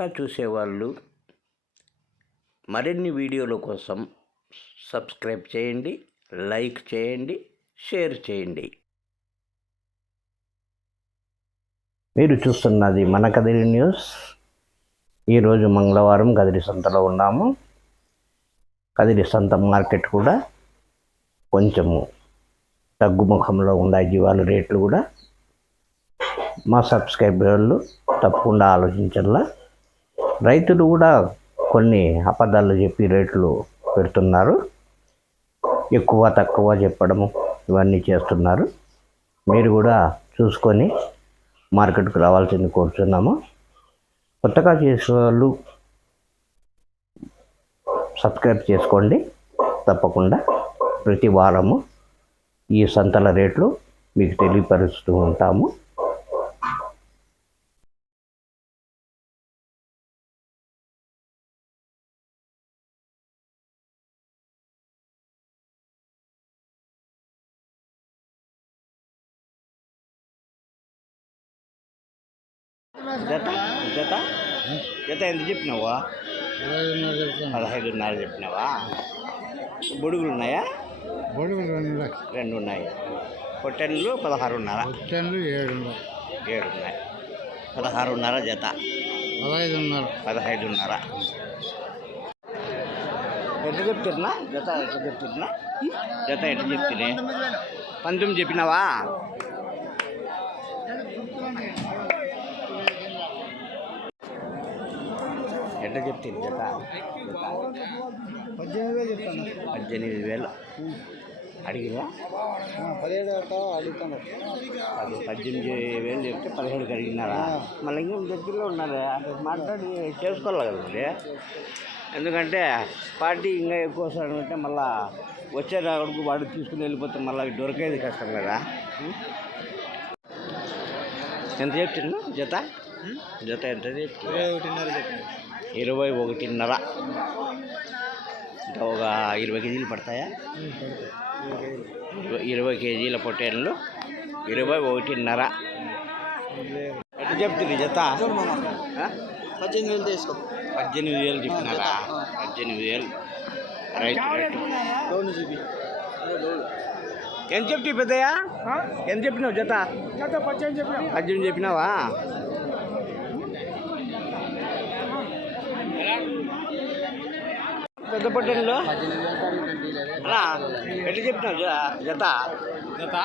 కొత్తగా చూసేవాళ్ళు మరిన్ని వీడియోల కోసం సబ్స్క్రైబ్ చేయండి లైక్ చేయండి షేర్ చేయండి. మీరు చూస్తున్నది మన కదిరి న్యూస్. ఈరోజు మంగళవారం కదిరి సంతలో ఉన్నాము. కదిరి సంత మార్కెట్ కూడా కొంచెము తగ్గుముఖంలో ఉన్నాయి జీవాల రేట్లు కూడా మా సబ్స్క్రైబర్లు తప్పకుండా ఆలోచించాలా రైతులు కూడా కొన్ని అబద్ధాలు చెప్పి రేట్లు పెడుతున్నారు. ఎక్కువ తక్కువ చెప్పడము ఇవన్నీ చేస్తున్నారు. మీరు కూడా చూసుకొని మార్కెట్కు రావాల్సింది కోరుతున్నాము కొత్తగా చేసే వాళ్ళు సబ్స్క్రైబ్ చేసుకోండి. తప్పకుండా ప్రతి వారము ఈ సంతల రేట్లు మీకు తెలియపరుస్తూ ఉంటాము. జత? జత? జత ఎంత చెప్పినావా? పదహైదున్నర చెప్పినావా? బుడుగులు ఉన్నాయా బొడుగులు రెండు రెండు ఉన్నాయి పొట్టెన్లు పదహారున్నర. వచ్చాను ఏడు ఏడు ఉన్నాయి పదహారున్నర జత. పదహైదున్నర. పదహైదున్నర. ఎట్లా చెప్తున్నా? జత ఎట్లా చెప్తున్నా? జత ఎట్లా చెప్తుంది పంతొమ్మిది చెప్పినావా? ఎట్లా చెప్తుంది జత పద్దెనిమిది వేలు చెప్తాను. పద్దెనిమిది వేలు. అడిగిరా పదిహేడు అడుగుతాను. అది పద్దెనిమిది వేలు చెప్తే పదిహేడుకి అడిగినారా? మళ్ళీ ఇంకా దగ్గరలో ఉన్నారు మాట్లాడి చేసుకోవాలి కదండి ఎందుకంటే పార్టీ ఇంకా ఎక్కువ వస్తాడంటే మళ్ళా వచ్చే రావడానికి వాడు తీసుకుని వెళ్ళిపోతే మళ్ళీ దొరికేది కష్టం కదా? ఎంత చెప్తున్నా జత? జత ఎంత చెప్తున్నా ఇరవై ఒకటిన్నర. ఇంకా ఒక ఇరవై కేజీలు పడతాయా? ఇరవై- ఇరవై కేజీల పొట్టేళ్ళు ఇరవై ఒకటిన్నర. ఎట్లా చెప్తుంది జత? పద్దెనిమిది వేలు తీసుకో. పద్దెనిమిది వేలు చెప్పినారా? పద్దెనిమిది వేలు. Right right. ఎంత చెప్తే పెద్దయ్యా? ఎంత చెప్పినావు జత? పద్దెనిమిది చెప్పినావా? పెద్ద పొట్టేళ్ళు అలా ఎట్లా చెప్పినావు జ- జత? జత?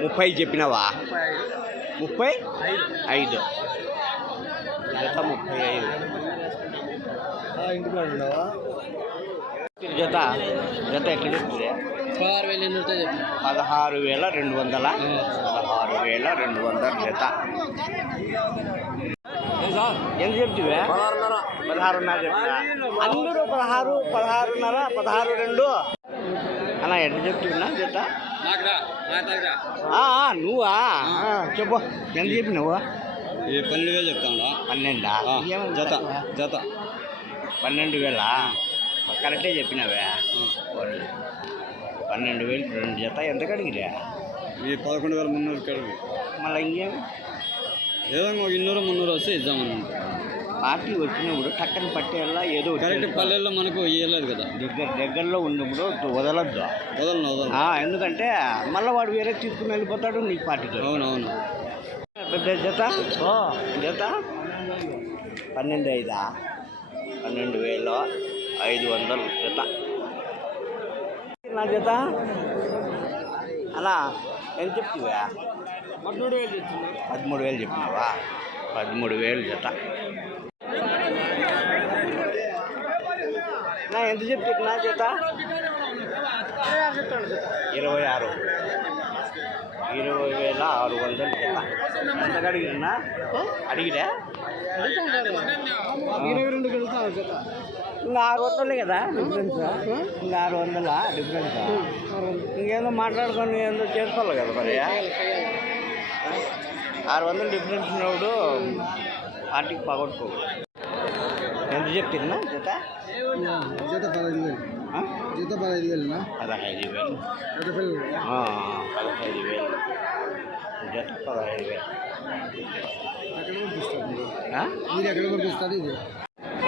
ముప్పై చెప్పినావా? ముప్పై? ఐదు. జత ముప్పై ఐదు. ఉండవా జత జత ఎట్లా చెప్తుంది? పదహారు వేలు ఎన్నో చెప్పిన పదహారు వేల రెండు వందల. పదహారు వేల రెండు వందల జత. ఎంత చెప్తివే? పదహారున్నర. పదహారున్నర చెప్తా అందరూ పదహారు పదహారున్నర పదహారు రెండు. అలా ఎట్లా చెప్తున్నా జత? నాకురా నా దగ్గర ఆ, ఆ, నువ్వా? ఆ, చెప్పు. ఎంత చెప్పినావు? ఈ పన్నెండు వేలు చెప్తాను పన్నెండా? జత? జత. పన్నెండు వేలా? కరెక్టే చెప్పినావే. పన్నెండు వేలు రెండు జత ఎంత కడిగిరా? ఈ పదకొండు వేల మున్నూరు కడిగి. మళ్ళీ ఇంకేం ఏదో ఒక ఇన్నూరు మున్నూరు వస్తే ఇద్దామని పార్టీ వచ్చినప్పుడు టక్కని పట్టేలా ఏదో కరెక్ట్. పల్లెల్లో మనకు ఇవ్వలేదు కదా. దగ్గర దగ్గరలో ఉన్నప్పుడు వదలద్దు. వదలను వదలను. ఆ, ఎందుకంటే మళ్ళీ వాడు వేరే తీసుకుని వెళ్ళిపోతాడు నీకు పార్టీతో అవునవును. పెద్ద జత? జత? పన్నెండు ఐదా? పన్నెండు వేలు ఐదు వందలు జత. నా జత? అలా ఎంత చెప్తివా? పదమూడు వేలు చెప్తున్నా. పదమూడు వేలు చెప్పినావా? పదమూడు వేలు జత. నా ఎంత చెప్తే నా జత? ఇరవై ఆరు. ఇరవై వేల ఆరు వందలు జత. ఎంత అడిగినా అడిగిరా? ఇరవై రెండు జత? ఇంకా ఆరు వందలే కదా డిఫరెన్స్? ఇంకా ఆరు వందలా డిఫరెన్స్? ఇంకేందో మాట్లాడుకొని ఏందో చేసుకోవాలి కదా మరి ఆరు వందలు డిఫరెన్స్ ఉన్నప్పుడు పార్టీకి పగొట్టుకోకూడదు ఎంత చెప్తున్నా జత? జత పదహైదు వేలు? జత పదహైదు వేలునా? పదహైదు వేలు. పదహైదు వేలు. జత పదహైదు వేలు. ఎక్కడ పంపిస్తారు? మీరు ఎక్కడ పంపిస్తారు ఇది?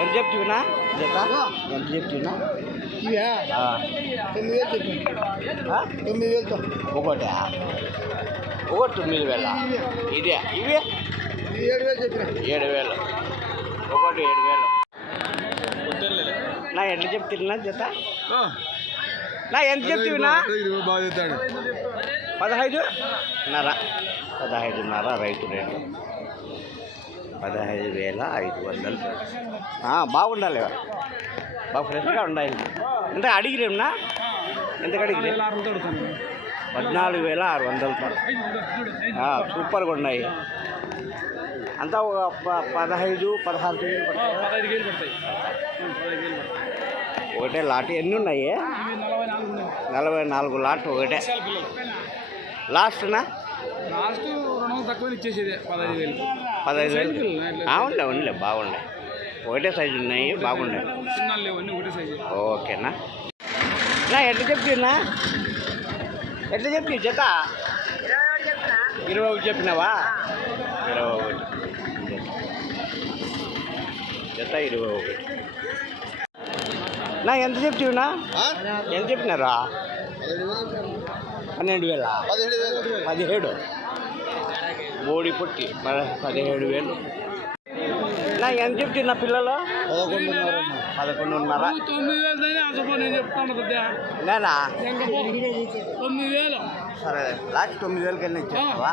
ఎంత చెప్తున్నా? జత ఎంత చెప్తున్నా? ఇవే. తొమ్మిది వేలు? తొమ్మిది వేలతో ఒకటా? ఒకటి తొమ్మిది వేల? ఇదే. ఇవి? ఇది ఏడు వేలు చెప్పిన. ఏడు వేలు. ఒకటి ఏడు వేలు. నా ఎట్లా చెప్తున్నా జత నా ఎంత చెప్తున్నా? పదహైదు? నర. పదహైదున్నర రైతు రేటు. పదహైదు వేల ఐదు వందలు. ఆ, బాగుండాలి బాగా ఫ్రెష్గా ఉండాలి. ఎంత అడిగిరేమన్నా? ఎంత అడిగిరే? పద్నాలుగు వేల ఆరు వందలతో ఆ, సూపర్గా ఉన్నాయి. అంతా ఒక ప- పదహైదు పదహారు కేజీలు పడతాయి? ఒకటే లాట్ ఎన్ని ఉన్నాయి? నలభై నాలుగు లాట్ ఒకటే. లాస్ట్నా లాస్ట్ వందలు తక్కువ ఇచ్చేసేది పదహైదు వేలు. పదహైదు వేలు. అవునులే అవునులే బాగుండే. ఒకటే సైజు ఉన్నాయి బాగుండే. ఓకేనా? నా ఎట్లా చెప్తున్నా ఎట్లా చెప్తి జత? ఇరవై ఒకటి చెప్పినావా? ఇరవై ఒకటి. జత. ఇరవై ఒకటి. నా ఎంత చెప్తున్నా ఎంత చెప్పినారా? పన్నెండు వేల? పదిహేడు వేలు. పదిహేడు. బోడి పుట్టి పదిహేడు వేలు. నా ఎంత చెప్తున్నా పిల్లలు? పదకొండున్నర. పదకొండున్నర తొమ్మిది వేలు నేను తొమ్మిది వేలు. సరే లాస్ట్ తొమ్మిది ఇచ్చేస్తావా?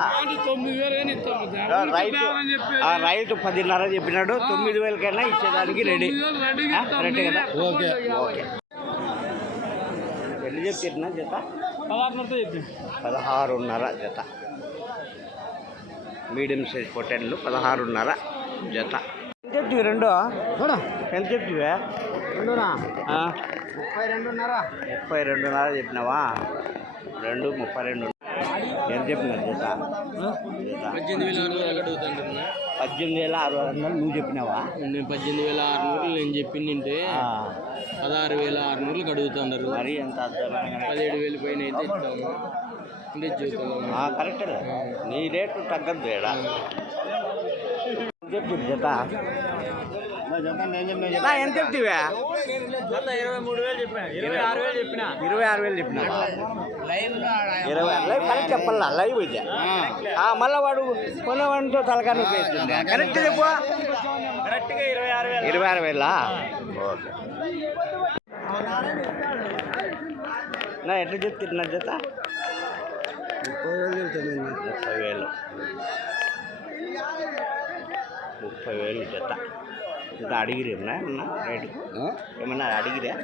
వేలు కానీ ఇస్తాను కొద్దిగా ఆ, రైతు రైతు పదిన్నర చెప్పినాడు. తొమ్మిది వేలకైనా ఇచ్చేదానికి రెడీ. కరెక్టే కదా? Okay okay. ఎన్ని చెప్తున్నా జత పదహారున్నర జత మీడియం సైజ్ పొటెన్లు పదహారున్నర జత. ఎంత చెప్తివి రెండు. ఎంత చెప్తివే రెండునా ముప్పై రెండున్నర. ముప్పై రెండున్నర చెప్పినావా? రెండు ముప్పై రెండు. ఎంత చెప్పినారు జత? పద్దెనిమిది వేల ఆరు వందలు అడుగుతాను పద్దెనిమిది వేల ఆరు వందలు నువ్వు చెప్పినావా? నేను పద్దెనిమిది వేల ఆరు నూరులు నేను చెప్పిందంటే పదహారు వేల ఆరు నూరులకు అడుగుతున్నారు మరి ఎంత పదిహేడు వేలు పైన అయితే ఇస్తాము. కరెక్టే నీ రేటు తగ్గద్దు ఏడా చెప్పు జత? ఎంత చెప్తివా ఇరవై మూడు వేలు చెప్పిన. ఇరవై ఆరు వేలు చెప్పిన. ఇరవై ఆరు వేలు చెప్పినా. ఇరవై లైవ్ కరెక్ట్ చెప్పాలా? లైవ్ అయితే. ఆ, మళ్ళా వాడు కొనేవాడితో తలకాయ పేస్తుంది కరెక్ట్ చెప్పు. కరెక్ట్గా ఇరవై ఆరు వేలు. ఇరవై ఆరు వేలా? ఓకే. నా ఎట్లా చెప్తున్నా జత? ముప్పై వేలు. ముప్పై వేలు జత. ఇంకా అడిగిరేమన్నా ఏమన్నా? రేటు? ఏమన్నా అడిగిరా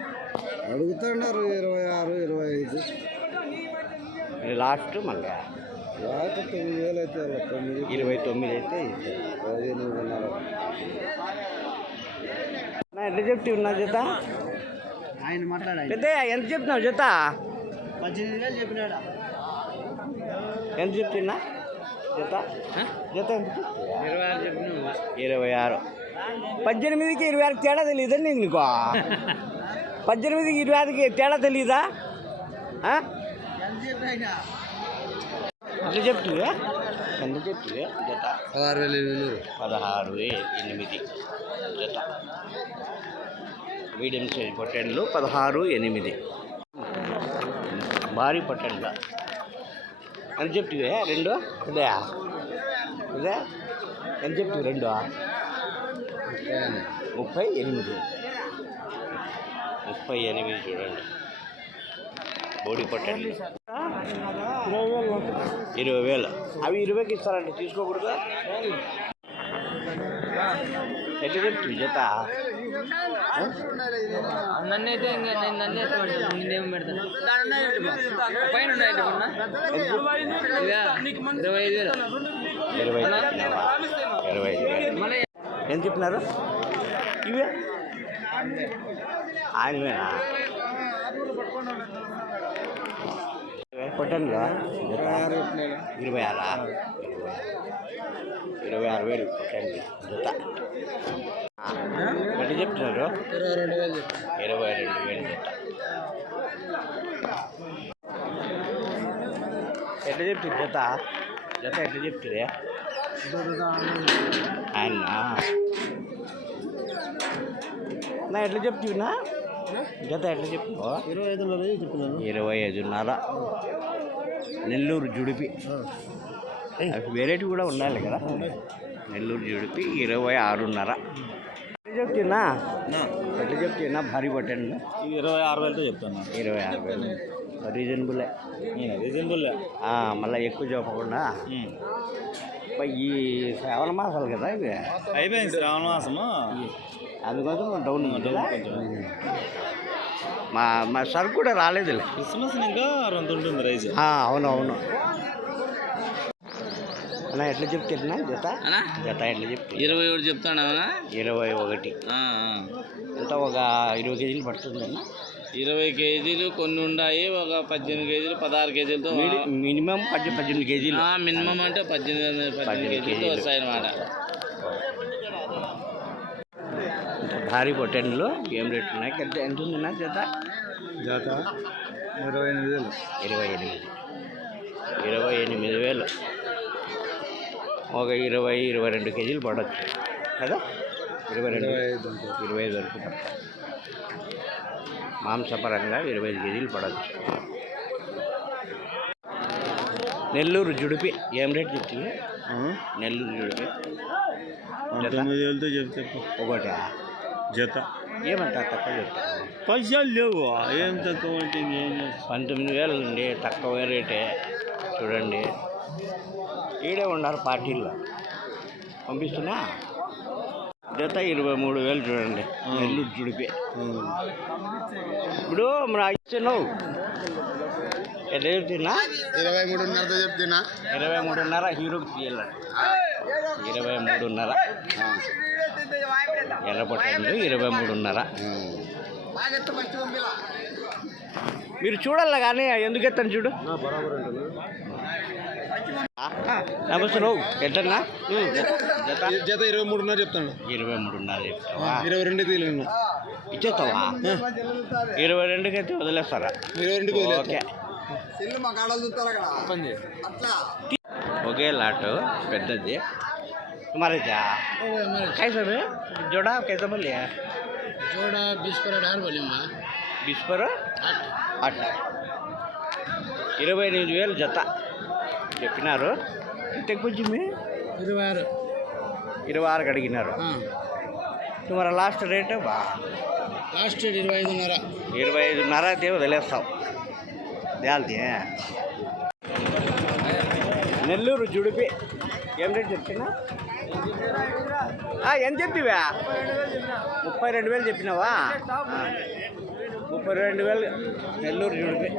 అడుగుతున్నారు ఇరవై ఆరు ఇరవై ఐదు. లాస్ట్ మళ్ళీ? లాస్ట్ తొమ్మిది వేలు అయితే తొమ్మిది. ఇరవై తొమ్మిది అయితే. పదిహేనున్నర నా ఎంత చెప్తున్నా జత? ఆయన మాట్లాడాలి. పెద్ద ఎంత చెప్తున్నావు జత? పద్దెనిమిది వేలు చెప్పినాడు? ఎంత చెప్తున్నా? జత? జత ఎంత? ఇరవై ఆరు ఆరు. పద్దెనిమిదికి ఇరవై ఆరుకి తేడా తెలియదండి నీకు పద్దెనిమిదికి ఇరవై ఆరుకి తేడా తెలీదా? ఆ? ఎంత చెప్తువే ఎంత చెప్తువే జత? పదహారు వేలు ఎనిమిది పదహారు ఎనిమిది. జత. మీడియం సైజ్ పొట్టెండ్లు పదహారు ఎనిమిది. భారీ పొట్టెండ్ల ఎంత రెండు? ఇదే? ఇదే? ఎంత చెప్తివి రెండు? ముప్పై ఎనిమిది. ముప్పై ఎనిమిది చూడండి. బోడి పట్టండి ఇరవై వేలు. అవి ఇరవైకి ఇస్తారండి తీసుకోకూడదు? ఎట్లా చెప్తుంది జత? నన్ను అయితే ఇంకా నేను నన్ను నిన్నేం పెడతాను? పైన ఇరవై ఐదు వేలు. ఇరవై? ఇరవై ఐదు వేలు. ఎంత చెప్పినారు? ఇవే? ఆయనవేనా? జత. ఇరవై ఆరా? ఇరవై ఆరు. వేలు పొట్టండి జత. ఎట్లా చెప్తున్నారు? ఇరవై రెండు వేలు జత ఎట్లా చెప్తుంది జత? జత ఎట్లా చెప్తుంది? ఆయన. నా ఎట్లా చెప్తున్నా? జత ఎట్లా చెప్తావు ఇరవై ఐదున్నర. చెప్తున్నాను ఇరవై ఐదున్నర నెల్లూరు జుడిపి. వెరైటీ కూడా ఉండాలి కదా. నెల్లూరు జుడిపి ఇరవై ఆరున్నర. చెప్తున్నా ఎట్లా చెప్తున్నా భారీ పట్టండి ఇరవై ఆరు వేలతో చెప్తాను ఇరవై ఆరు వేలు. రీజనబులే రీజనబుల్ మళ్ళీ ఎక్కువ చెప్పకుండా. ఈ శ్రావణ మాసాలు కదా ఇవి. అయిపోయింది శ్రావణ మాసము. అందుకోసం డౌన్ ఉంది కదా? మా మా సరుకు కూడా రాలేదులే. క్రిస్మస్ ఇంకా రెండు ఉంటుంది రైస్. ఆ, అవును అవును. అన్న ఎట్లా చెప్తున్నా జత? అన్నా? జత ఎట్లా చెప్తే ఇరవై ఒకటి చెప్తాను ఇరవై ఒకటి. ఎంత? ఒక ఇరవై కేజీలు పడుతుంది అన్న. ఇరవై కేజీలు కొన్ని ఉన్నాయి ఒక పద్దెనిమిది కేజీలు పదహారు కేజీలతో మిని- మినిమం పద్దె పద్దెనిమిది కేజీలు. మినిమం అంటే పద్దెనిమిది పద్దెనిమిది పద్దెనిమిది కేజీలతో కేజీలు. వస్తాయి అన్నమాట భారీ పొట్టెన్లు ఏం రేట్ ఉన్నాయి? ఎంత ఎంత ఉందన్నా జత? జాత ఇరవై ఎనిమిది వేలు. ఇరవై ఎనిమిది. ఇరవై ఎనిమిది వేలు. ఒక ఇరవై ఇరవై రెండు కేజీలు పడవచ్చు కదా? ఇరవై రెండు ఇరవై ఐదు వరకు పడతాయి మాంసపరంగా ఇరవై ఐదు కేజీలు పడవచ్చు నెల్లూరు జుడిపి ఏం రేట్ చెప్తుంది నెల్లూరు జుడిపి. తొమ్మిది వేలతో చెప్తే ఒకటి? జత. ఏమంటారు? తక్కువ చెప్తాను పైసలు లేవు. ఏం తక్కువ అంటే పంతొమ్మిది వేలు అండి తక్కువ రేటే. చూడండి. ఈడే ఉన్నారు పార్టీల్లో పంపిస్తున్నా? జత ఇరవై మూడు వేలు చూడండి. నెల్లూరు జుడిపి ఇప్పుడు మన ఇచ్చినావు ఎట్లా చెప్తున్నా? ఇరవై మూడున్నరతో చెప్తున్నా. ఇరవై మూడున్నర హీరోకి తీయాలండి ఇరవై మూడున్నర. ఎర్రపట్టండి ఇరవై మూడున్నర. మీరు చూడాలి కానీ ఎందుకు ఎత్తాను చూడు? నమస్తే నువ్వు ఎట్లన్నా జత జత ఇరవై మూడున్నర చెప్తాను. ఇరవై మూడున్నర చెప్తావా? ఇరవై రెండుకి ఇచ్చేస్తావా? ఇరవై రెండుకి వదిలేస్తారా? ఇరవై రెండుకి ఓకే. ఒకే లాట్ పెద్దది. మరేదా కైసర్ జోడా కైసా బోలియా జోడా బీస్ అట్ట ఇరవై ఎనిమిది వేలు జత. చెప్పినారు? ఎంత కొంచెం ఇరవై ఆరు ఇరవై ఆరుకి అడిగినారు మరి లాస్ట్ రేట్? బా. లాస్ట్ ఇరవై ఐదున్నర ఇరవై ఐదున్నర అయితే వదిలేస్తాం. దేల్ది నెల్లూరు జుడిపి. ఏం రేట్ చెప్తున్నా ఆ, ఎంత చెప్పివా? ముప్పై రెండు వేలు చెప్పినావా. ముప్పై రెండు వేలు నెల్లూరు జుడిపి.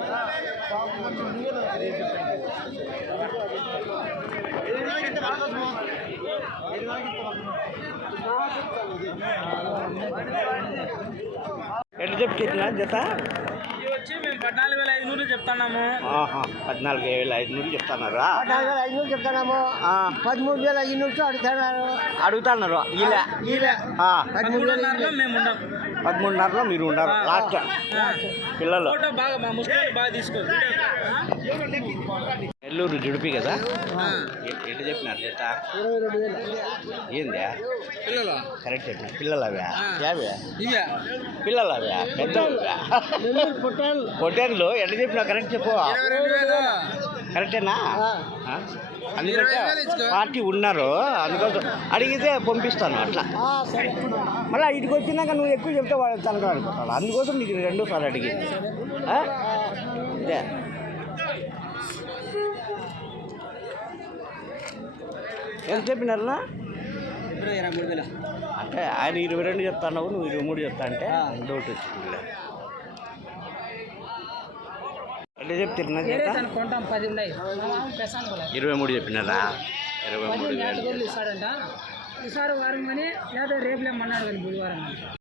ఎట్లా చెప్తున్నా జత? పద్నాలుగు వేల ఐదు నూరు చెప్తున్నాము పద్నాలుగు వేల ఐదు నూరు చెప్తున్నారా? పద్నాలుగు వేల ఐదు చెప్తున్నాము. పదమూడు వేల ఐదు నుంచి అడుగుతున్నారు అడుగుతున్నారు ఇలా పదమూడు వేల పదమూడున్నరలో మేము ఉండం. పదమూడున్నరలో మీరు ఉన్నారు లాస్ట్. పిల్లలు. ఫోటో బాగా మా ముస్లిం బాగా తీసుకో నెల్లూరు జుడిపి కదా? ఎట్లా చెప్పినారు జత వేలు ఏందా? పిల్లలు? కరెక్ట్ చెప్పిన పిల్లలు అవా యావే? ఇవే. పిల్లలు అవా పెద్దవా నెల్లూరు పొట్టాలు పొట్టేళ్ళు? ఎట్లా చెప్పినా కరెక్ట్ చెప్పు. కరెక్టేనా? అందుకంటే. పార్టీ ఉన్నారు. అందుకోసం అడిగితే పంపిస్తాను అట్లా. మళ్ళీ ఇటుకు వచ్చినాక నువ్వు ఎక్కువ చెప్తే వాడు తనకు అనుకుంటాడు అందుకోసం నీకు రెండు సార్లు అడిగింది? ఇదే. ఎంత చెప్పినారనా ఇప్పుడు ఇరవై మూడు వేలు. అంటే ఆయన ఇరవై రెండు చెప్తాను నువ్వు ఇరవై మూడు చెప్తా అంటే డౌట్ వచ్చింది అంటే చెప్తున్నా చేత? కొంటాం పది ఉన్నాయి. పెసాను ఇరవై మూడు చెప్పినారా? ఇరవై మూడు ఈసారి వారం కానీ లేదా రేపు లేమన్నాడు కానీ బుధవారం